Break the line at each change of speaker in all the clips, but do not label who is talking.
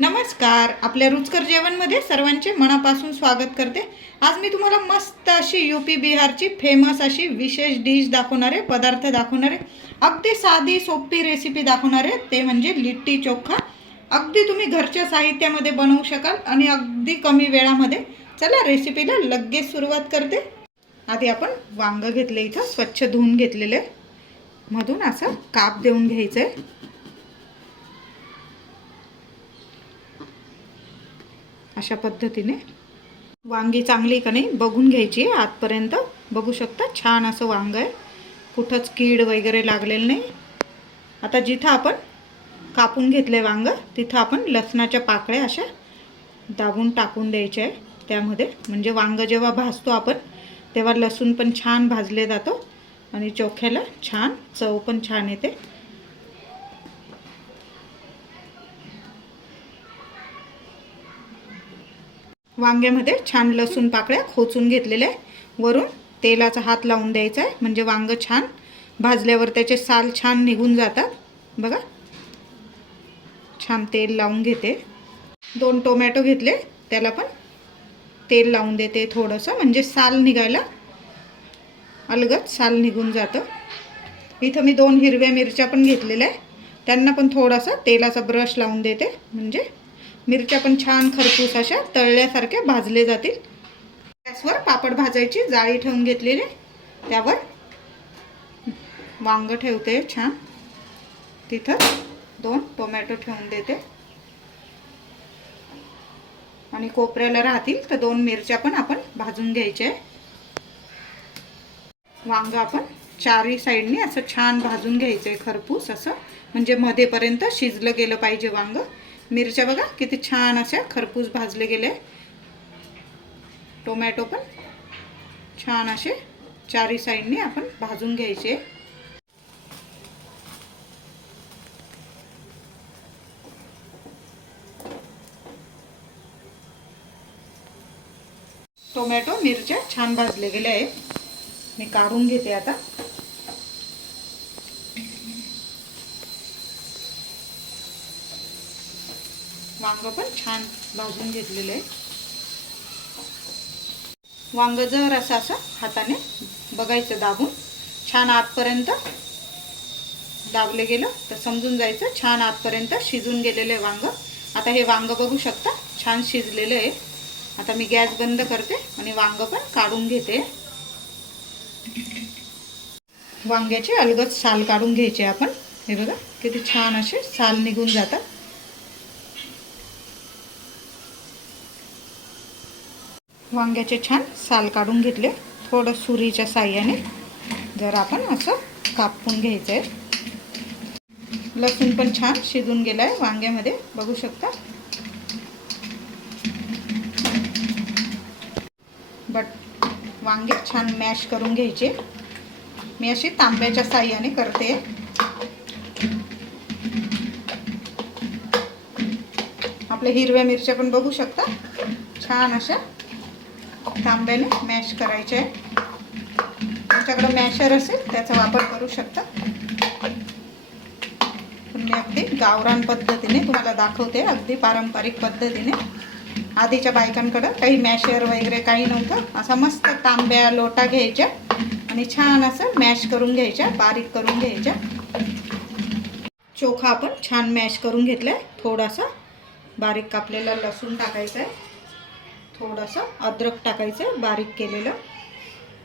नमस्कार आपल्या रुचकर जेवणमध्ये सर्वांचे मनापासून स्वागत करते. आज मी तुम्हाला मस्त अशी यू पी बिहारची फेमस अशी विशेष डिश दाखवणारे पदार्थ दाखवणारे अगदी साधी सोपी रेसिपी दाखवणारे ते म्हणजे लिट्टी चोखा. अगदी तुम्ही घरच्या साहित्यामध्ये बनवू शकाल आणि अगदी कमी वेळामध्ये चला रेसिपीला लगेच सुरुवात करते. आधी आपण वांगं घेतले इथं स्वच्छ धुवून घेतलेले. मधून असं काप देऊन घ्यायचं आहे अशा पद्धतीने. वांगी चांगली का नाही बघून घ्यायची आहे आतपर्यंत. बघू शकता छान असं वांग आहे. कुठंच कीड वगैरे लागलेलं नाही. आता जिथं आपण कापून घेतले वांग तिथं आपण लसणाच्या पाकळ्या अशा दाबून टाकून द्यायच्या आहे. त्यामध्ये म्हणजे वांग जेव्हा भाजतो आपण तेव्हा लसूण पण छान भाजले जातो आणि चोख्याला छान चव पण छान येते. वांग्यामध्ये छान लसूण पाकळ्या खोचून घेतलेल्या आहे वरून तेलाचा हात लावून द्यायचा आहे. म्हणजे वांग छान भाजल्यावर त्याचे साल छान निघून जातात. बघा. छान तेल लावून घेते. दोन टोमॅटो घेतले. त्याला पण तेल लावून देते थोडंसं. म्हणजे साल निघायला अलगद साल निघून जातं. इथं मी दोन हिरव्या मिरच्या पण घेतलेल्या आहे त्यांना पण थोडासा तेलाचा ब्रश लावून देते. म्हणजे मिरच्या पण छान खरपूस अशा तळल्यासारख्या भाजले जातील. गॅसवर पापड भाजायची जाळी ठेवून घेतलेली. त्यावर वांग ठेवते छान. तिथं दोन टोमॅटो ठेवून देते. आणि कोपऱ्याला राहतील तर दोन मिरच्या पण आपण भाजून घ्यायच्या वांग आपण चारही साईडनी असं छान भाजून घ्यायचं आहे खरपूस असं. म्हणजे मध्येपर्यंत शिजलं गेलं पाहिजे वांग. मिरच्या बघा किती छान अशा खरपूस भाजले गेले. टोमॅटो पण छान असे चारही साईडने आपण भाजून घ्यायचे. टोमॅटो मिरच्या छान भाजले गेले आहेत. मी काढून घेते आता. वांग पण छान भाजून घेतलेलं आहे. वांग जर असं असं हाताने बघायचं दाबून छान आतपर्यंत दाबले गेलं तर समजून जायचं छान आतपर्यंत शिजून गेलेलं आहे वांग. आता हे वांग बघू शकता छान शिजलेलं आहे. आता मी गॅस बंद करते आणि वांग पण काढून घेते. वांग्याचे अलगद साल काढून घ्यायचे आपण. हे बघा किती छान असे साल निघून जातात. वांग्याचे छान साल काढून घेतले. थोडं सुरीच्या साह्याने. जर आपण असं कापून घ्यायचं आहे लसूण पण छान शिजून गेला आहे वांग्यामध्ये. बघू शकता. बट वांगे छान मॅश करून घ्यायचे. मी अशी तांब्याच्या साह्याने करते. आपल्या हिरव्या मिरच्या पण बघू शकता. छान अशा तांब्याने मॅश करायचे तुमच्याकडं मॅशर असेल त्याचा वापर करू शकता. पण मी अगदी गावरान पद्धतीने तुम्हाला दाखवते अगदी पारंपरिक पद्धतीने. आधीच्या बायकांकडं काही मॅशर वगैरे काही नव्हतं. असा मस्त तांब्या लोटा घ्यायच्या आणि छान असं मॅश करून घ्यायच्या बारीक करून घ्यायच्या. चोखा आपण छान मॅश करून घेतला आहे थोडासा बारीक कापलेला लसूण टाकायचा आहे. थोडंसं अद्रक टाकायचं आहे बारीक केलेलं.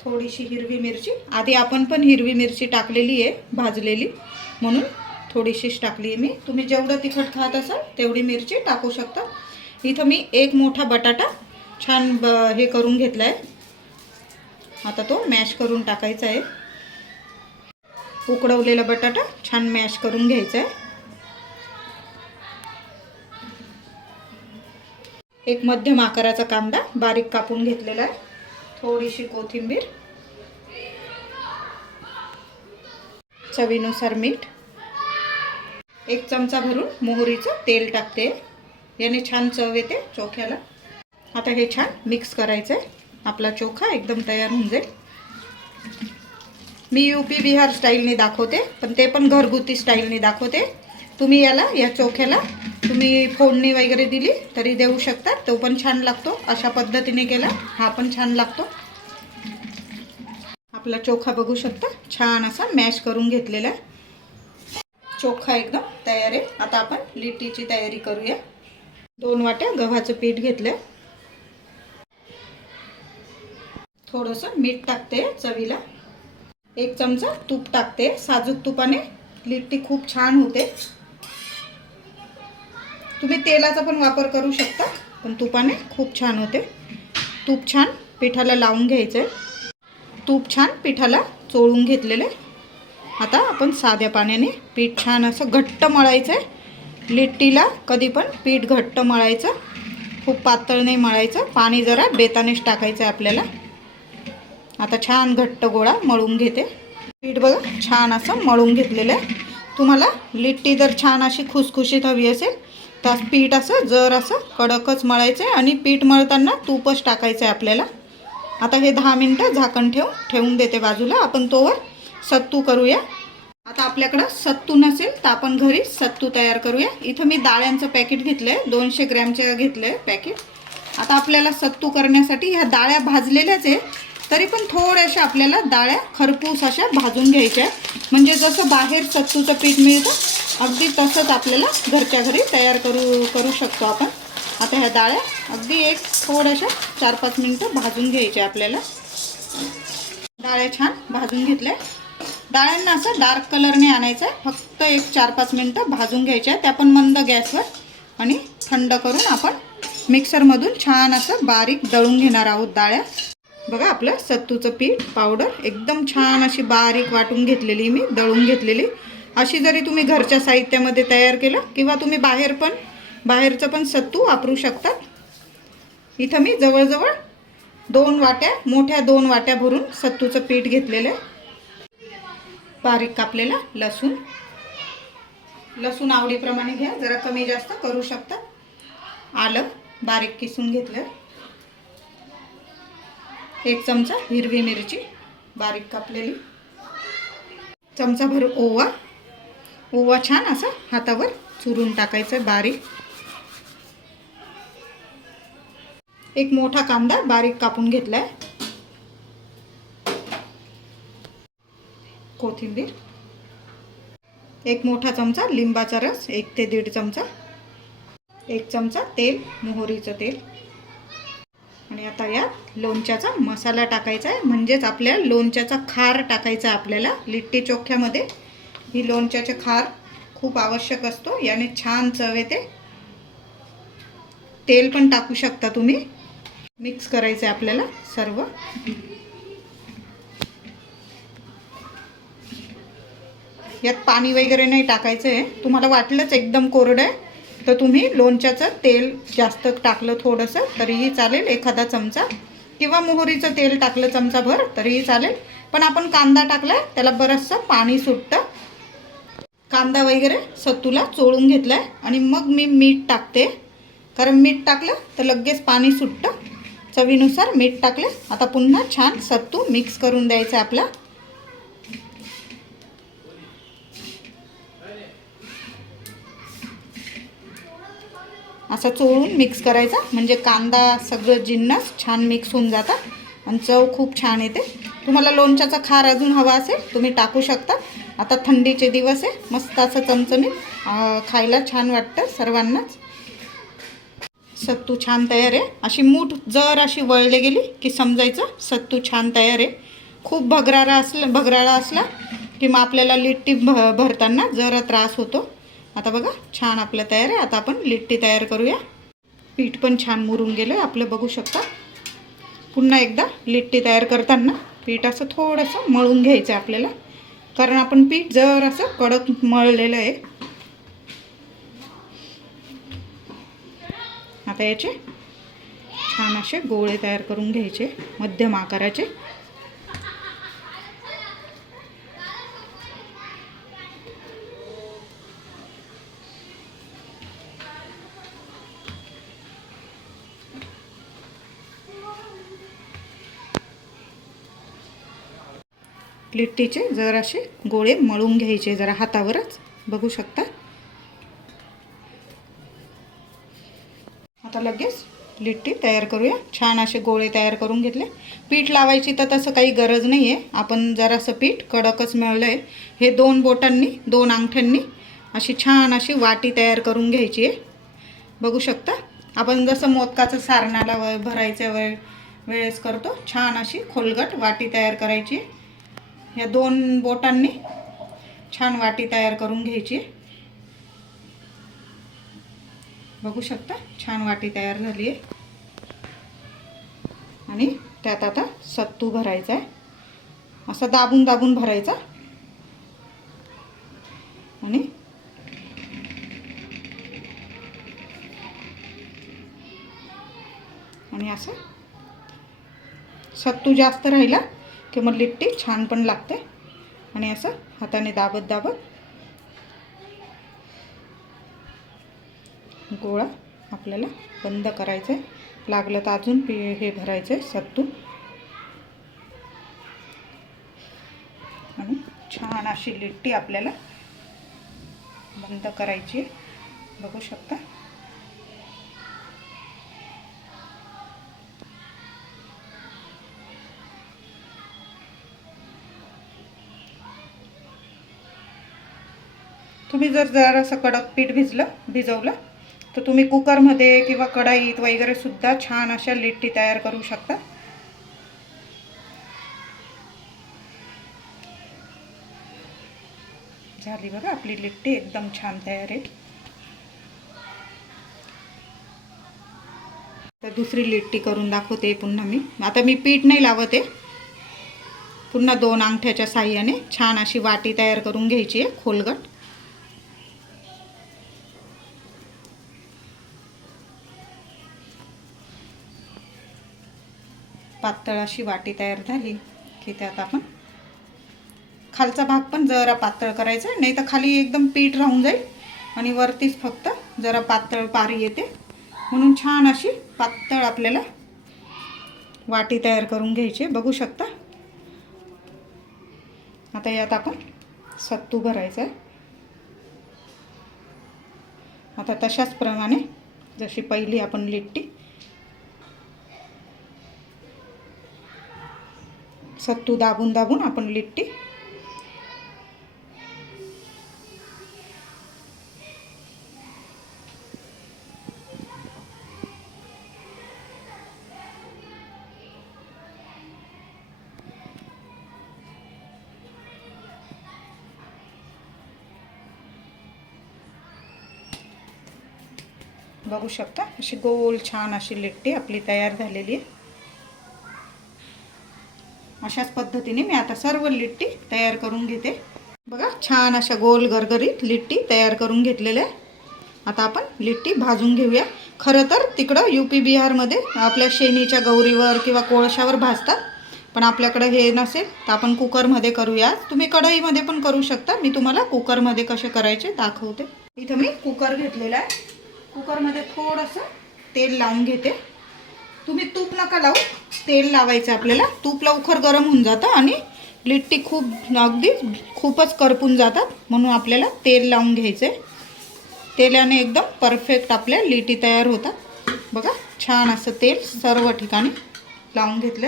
थोडीशी हिरवी मिरची. आधी आपण पण हिरवी मिरची टाकलेली आहे भाजलेली. म्हणून थोडीशीच टाकली आहे मी. तुम्ही जेवढं तिखट खात असाल तेवढी मिरची टाकू शकता. इथं मी एक मोठा बटाटा छान ब हे करून घेतला आहे आता तो मॅश करून टाकायचा आहे. उकडवलेला बटाटा छान मॅश करून घ्यायचा आहे. एक मध्यम आकाराचा कांदा बारीक कापून घेतलेला आहे. थोडीशी कोथिंबीर. चवीनुसार मीठ. एक चमचा भरून मोहरीचं तेल टाकते. याने छान चव येते चोख्याला. आता हे छान मिक्स करायचं आहे आपला चोखा एकदम तयार होऊन जाईल. मी यू पी बिहार स्टाईलने दाखवते पण ते पण घरगुती स्टाईलने दाखवते. तुम्ही याला या चोख्याला तुम्ही फोडणी वगैरे दिली तरी देऊ शकता. तो पण छान लागतो. अशा पद्धतीने केला. हा पण छान लागतो. आपला चोखा बघू शकता. छान असा मॅश करून घेतलेला आहे. चोखा एकदम तयार आहे. आता आपण लिट्टीची तयारी करूया. दोन वाट्या गव्हाचं पीठ घेतलं थोडंसं मीठ टाकते चवीला. एक चमचा तूप टाकते. साजूक तुपाने. लिट्टी खूप छान होते. तुम्ही तेलाचा पण वापर करू शकता पण तुपाने खूप छान होते. तूप छान पिठाला लावून घ्यायचं आहे तूप छान पिठाला चोळून घेतलेलं आहे. आता आपण साध्या पाण्याने पीठ छान असं घट्ट मळायचं आहे लिट्टीला कधी पण पीठ घट्ट मळायचं. खूप पातळ नाही मळायचं. पाणी जरा बेतानेच टाकायचं आहे आपल्याला. आता छान घट्ट गोळा मळून घेते. पीठ बघा छान असं मळून घेतलेलं आहे. तुम्हाला लिट्टी जर छान अशी खुसखुशीत हवी असेल त्यात पीठ असं जर असं कडकच मळायचं आहे आणि पीठ मळताना तूपच टाकायचं आहे आपल्याला. आता हे दहा मिनटं झाकण ठेवून ठेवून देते बाजूला. आपण तोवर सत्तू करूया. आता आपल्याकडं सत्तू नसेल तर आपण घरी सत्तू तयार करूया. इथं मी डाळ्यांचं पॅकेट घेतलं आहे दोनशे ग्रॅमचं घेतलं आहे पॅकेट. आता आपल्याला सत्तू करण्यासाठी ह्या डाळ्या भाजलेल्याच आहे तरी पण थोड्याशा आपल्याला डाळ्या खरपूस अशा भाजून घ्यायच्या म्हणजे जसं बाहेर सत्तूचं पीठ मिळतं अगदी तसंच आपल्याला घरच्या घरी तयार करू करू शकतो आपण. आता ह्या डाळ्या अगदी एक थोड्याशा चार पाच मिनटं भाजून घ्यायच्या आपल्याला. डाळ्या छान भाजून घेतल्या. डाळ्यांना असं डार्क कलरने आणायचं आहे. फक्त एक चार पाच मिनटं भाजून घ्यायच्या त्या पण मंद गॅसवर आणि थंड करून आपण मिक्सरमधून छान असं बारीक दळून घेणार आहोत डाळ्या. बघा आपलं सत्तूचं पीठ पावडर एकदम छान अशी बारीक वाटून घेतलेली मी दळून घेतलेली. अशी जरी तुम्ही घरच्या साहित्यामध्ये तयार केलं किंवा तुम्ही बाहेर पण बाहेरचं पण सत्तू वापरू शकतात. इथं मी जवळजवळ दोन वाट्या मोठ्या दोन वाट्या भरून सत्तूचं पीठ घेतलेलं आहे. बारीक कापलेला लसूण. लसूण आवडीप्रमाणे घ्या जरा कमी जास्त करू शकता. आलं बारीक किसून घेतलं. एक चमचा हिरवी मिरची बारीक कापलेली. चमचाभर ओवा. ओवा छान असा हातावर चुरून टाकायचं बारीक. एक मोठा कांदा बारीक कापून घेतलाय. कोथिंबीर. एक मोठा चमचा लिंबाचा रस एक ते दीड चमचा. एक चमचा तेल मोहरीचं तेल. आणि आता यात लोणच्याचा मसाला टाकायचा आहे म्हणजेच आपल्या लोणच्याचा खार टाकायचा आहे आपल्याला लिट्टी चोख्यामध्ये. ही लोणच्याचे खार खूप आवश्यक असतो. याने छान चव येते. तेल पण टाकू शकता तुम्ही. मिक्स करायचं आहे आपल्याला सर्व. यात पाणी वगैरे नाही टाकायचं आहे तुम्हाला वाटलंच एकदम कोरडं आहे तर तुम्ही लोणच्याचं तेल जास्त टाकलं थोडंसं तरीही चालेल. एखादा चमचा किंवा मोहरीचं तेल टाकलं चमचाभर तरीही चालेल. पण आपण कांदा टाकला त्याला बरंचसं पाणी सुटतं. कांदा वगैरे सत्तूला चोळून घेतला आहे आणि मग मी मीठ टाकते. कारण मीठ टाकलं तर लगेच पाणी सुटतं. चवीनुसार मीठ टाकले. आता पुन्हा छान सत्तू मिक्स करून द्यायचं आहे आपला. असं चोळून मिक्स करायचा. म्हणजे कांदा सगळं जिन्नस छान मिक्स होऊन जातात आणि चव खूप छान येते. तुम्हाला लोणच्याचा खार अजून हवा असेल तुम्ही टाकू शकता. आता थंडीचे दिवस आहे मस्त असं चमचमीत खायला छान वाटतं सर्वांनाच. सत्तू छान तयार आहे. अशी मूठ जर अशी वळले गेली की समजायचं सत्तू छान तयार आहे. खूप भगरारा असलं भगराळा असला की मग आपल्याला लिट्टी भ भरताना जरा त्रास होतो. आता बघा छान आपलं तयार आहे. आता आपण लिट्टी तयार करूया. पीठ पण छान मुरून गेलं आपलं बघू शकता. पुन्हा एकदा लिट्टी तयार करताना पीठ असं थोडंसं मळून घ्यायचं आहे आपल्याला. कारण आपण पीठ जर असं कडक मळलेलं आहे. आता याचे छान असे गोळे तयार करून घ्यायचे मध्यम आकाराचे. लिट्टीचे जरासे गोळे मळून घ्यायचे जरा हातावरच. बघू शकता. आता लगेच लिट्टी तयार करूया. छान असे गोळे तयार करून घेतले. पीठ लावायची तर तसं काही गरज नाही आहे आपण जरासं पीठ कडकच मिळलं आहे हे दोन बोटांनी दोन अंगठ्यांनी अशी छान अशी वाटी तयार करून घ्यायची आहे. बघू शकता. आपण जसं मोदकाचं सारणाला व भरायच्या वेळ वेळेस करतो छान अशी खोलगट वाटी तयार करायची ह्या दोन बोटांनी छान वाटी तयार करून घ्यायची. बघू शकता छान वाटी तयार झाली आहे. आणि त्यात आता सत्तू भरायचा आहे. असं दाबून दाबून भरायचा. आणि आणि असं सत्तू जास्त राहिला की मग लिट्टी छान पण लागते. आणि असं हाताने दाबत दाबत. गोळा आपल्याला बंद करायचं आहे लागलं तर अजून पी हे भरायचं आहे सत्तू. आणि छान अशी लिट्टी आपल्याला बंद करायची आहे. बघू शकता. तुम्ही जर जरासं कडक पीठ भिजलं भिजवलं तर तुम्ही कुकरमध्ये किंवा कढाईत वगैरे सुद्धा छान अशा लिट्टी तयार करू शकता. झाली बघा आपली लिट्टी एकदम छान तयार आहे. तर दुसरी लिट्टी करून दाखवते पुन्हा मी. आता मी पीठ नाही लावत आहे. पुन्हा दोन अंगठ्याच्या साह्याने छान अशी वाटी तयार करून घ्यायची आहे खोलगट. पातळ अशी वाटी तयार झाली की त्यात आपण खालचा भाग पण जरा पातळ करायचा नाही तर खाली एकदम पीठ राहून जाईल आणि वरतीच फक्त जरा पातळ पारी येते. म्हणून छान अशी पातळ आपल्याला वाटी तयार करून घ्यायची बघू शकता. आता यात आपण सत्तू भरायचं आहे. आता तशाच प्रमाणे जशी पहिली आपण लिट्टी सत्तू दाबून दाबून आपण लिट्टी बघू शकता अशी गोल छान अशी लिट्टी आपली तयार झालेली आहे. अशाच पद्धतीने मी आता सर्व लिट्टी तयार करून घेते. बघा छान अशा गोल गरगरीत लिट्टी तयार करून घेतलेल्या आहे. आता आपण लिट्टी भाजून घेऊया. खरं तर तिकडं यू पी बिहारमध्ये आपल्या शेणीच्या गौरीवर किंवा कोळशावर भाजतात पण आपल्याकडं हे नसेल तर आपण कुकरमध्ये करूया. तुम्ही कढईमध्ये पण करू शकता. मी तुम्हाला कुकरमध्ये कसे करायचे दाखवते. इथं मी कुकर घेतलेला आहे. कुकरमध्ये थोडंसं तेल लावून घेते. तुम्ही तूप नका लावू. तेल लावायचं आपल्याला. तूप लवकर गरम होऊन जातं आणि लिट्टी खूप अगदी खूपच करपून जातात. म्हणून आपल्याला तेल लावून घ्यायचं आहे तेलाने एकदम परफेक्ट आपल्या लिटी तयार होतात. बघा छान असं तेल सर्व ठिकाणी लावून घेतलं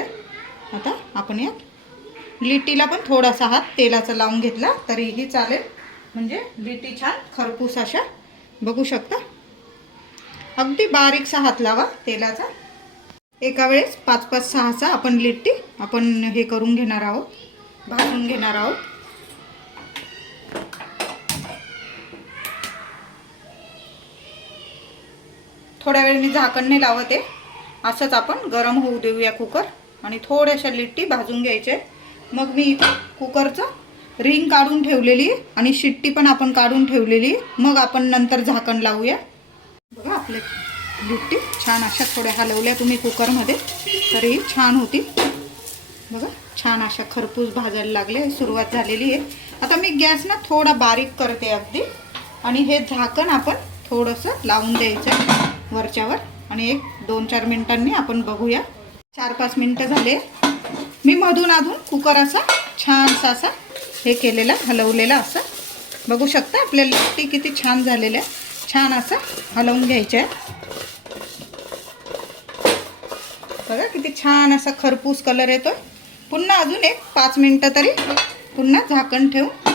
आता आपण यात लिटीला पण थोडासा हात तेलाचा लावून घेतला तरीही चालेल. म्हणजे लिटी छान खरपूस अशा. बघू शकता. अगदी बारीकसा हात लावा तेलाचा. एका वेळेस पाच पाच सहाचा आपण लिट्टी आपण हे करून घेणार आहोत. भाजून घेणार आहोत. थोड्या वेळ मी झाकण नाही लावत. आहे असंच आपण गरम होऊ देऊया कुकर आणि थोड्याशा लिट्टी भाजून घ्यायचे. मग मी इथे कुकरचं रिंग काढून ठेवलेली आणि शिट्टी पण आपण काढून ठेवलेली मग आपण नंतर झाकण लावूया. बघा आपले लिट्टी. छान अशा थोड्या हलवल्या तुम्ही कुकरमध्ये. तरी छान होती. बघा छान अशा खरपूस भाजायला लागले. सुरुवात झालेली आहे. आता मी गॅस ना थोडा बारीक करते अगदी. आणि हे झाकण आपण थोडंसं लावून द्यायचं वरच्यावर. आणि एक दोन चार मिनटांनी आपण बघूया. चार पाच मिनटं झाले. मी मधून अधून कुकर असा छानसा असा हे केलेला हलवलेला असा. बघू शकता आपल्या लिट्टी किती छान झालेल्या. आहे छान असं हलवून घ्यायच्या. आहे बघा किती छान असा खरपूस कलर येतोय. पुन्हा अजून एक पाच मिनटं तरी पुन्हा झाकण ठेवून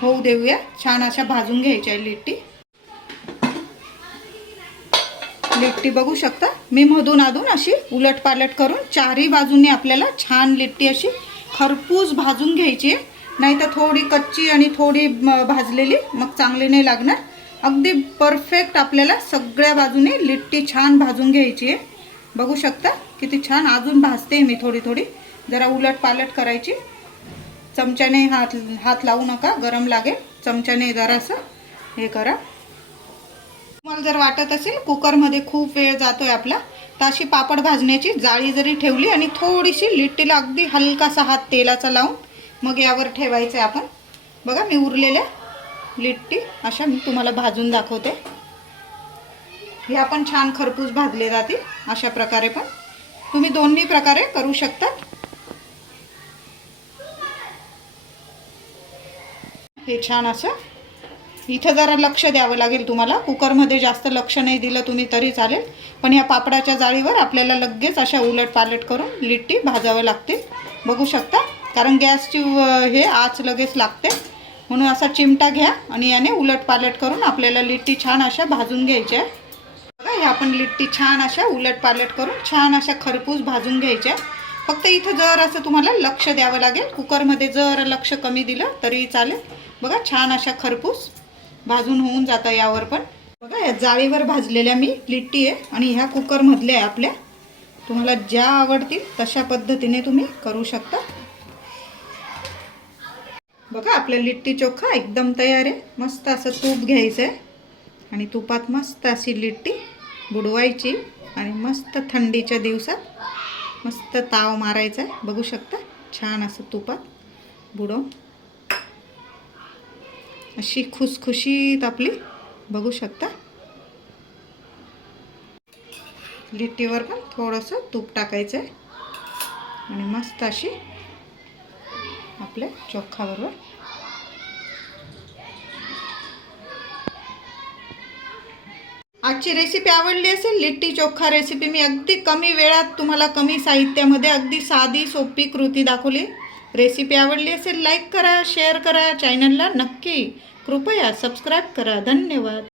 होऊ देऊया. छान अशा भाजून घ्यायच्या आहे लिट्टी. लिट्टी बघू शकता. मी मधून अधून अशी उलट पालट करून चारही बाजूने आपल्याला छान लिट्टी अशी खरपूस भाजून घ्यायची आहे. नाही तर थोडी कच्ची आणि थोडी भाजलेली मग चांगली नाही लागणार. अगदी परफेक्ट आपल्याला सगळ्या बाजूने लिट्टी छान भाजून घ्यायची आहे. बघू शकता. किती छान अजून भाजते मी थोडी थोडी. जरा उलट पालट करायची. चमच्याने हात हात लावू नका गरम लागेल. चमच्याने जरासं हे करा. तुम्हाला जर वाटत असेल कुकरमध्ये खूप वेळ जातोय आपला तर अशी पापड भाजण्याची जाळी जरी ठेवली आणि थोडीशी लिट्टीला अगदी हलकासा हात तेलाचा लावून मग यावर ठेवायचं आहे आपण. बघा मी उरलेल्या लिट्टी अशा मी तुम्हाला भाजून दाखवते. ह्या पण छान खरपूस भाजले जातील अशा प्रकारे पण. तुम्ही दोन्ही प्रकारे करू शकता. हे छान असं. इथं जरा लक्ष द्यावं लागेल तुम्हाला. कुकरमध्ये जास्त लक्ष नाही दिलं तुम्ही तरी चालेल. पण या पापडाच्या जाळीवर आपल्याला लगेच अशा उलट पालट करून लिट्टी भाजावं लागते. बघू शकता. कारण गॅसची हे आच लगेच लागते. म्हणून असा चिमटा घ्या आणि याने उलट पालट करून आपल्याला लिट्टी छान अशा भाजून घ्यायच्या आहे. ह्या आपण लिट्टी छान अशा उलट पालट करून छान अशा खरपूस भाजून घ्यायच्या. फक्त इथं जर असं तुम्हाला लक्ष द्यावं लागेल. कुकरमध्ये जर लक्ष कमी दिलं तरी चालेल. बघा छान अशा खरपूस भाजून होऊन जातं यावर पण. बघा या जाळीवर भाजलेल्या मी लिट्टी आहे आणि ह्या कुकरमधल्या आहे आपल्या. तुम्हाला ज्या आवडतील तशा पद्धतीने तुम्ही करू शकता. बघा आपल्या लिट्टी चोखा एकदम तयार आहे. मस्त असं तूप घ्यायचं आहे आणि तुपात मस्त अशी लिट्टी. बुडवायची आणि मस्त थंडीच्या दिवसात मस्त ताव मारायचा. आहे बघू शकता छान असं तुपात बुडवून अशी खुसखुशीत आपली बघू शकता. लिट्टीवर पण थोडंसं तूप टाकायचं आहे आणि मस्त अशी आपल्या चोखाबरोबर आजची रेसिपी आवडली असेल लिट्टी चोखा रेसिपी मी अगदी कमी वेळात तुम्हाला कमी साहित्यामध्ये अगदी साधी सोपी कृती दाखवली. रेसिपी आवडली असेल लाईक करा शेअर करा चॅनलला नक्की कृपया सबस्क्राईब करा. धन्यवाद.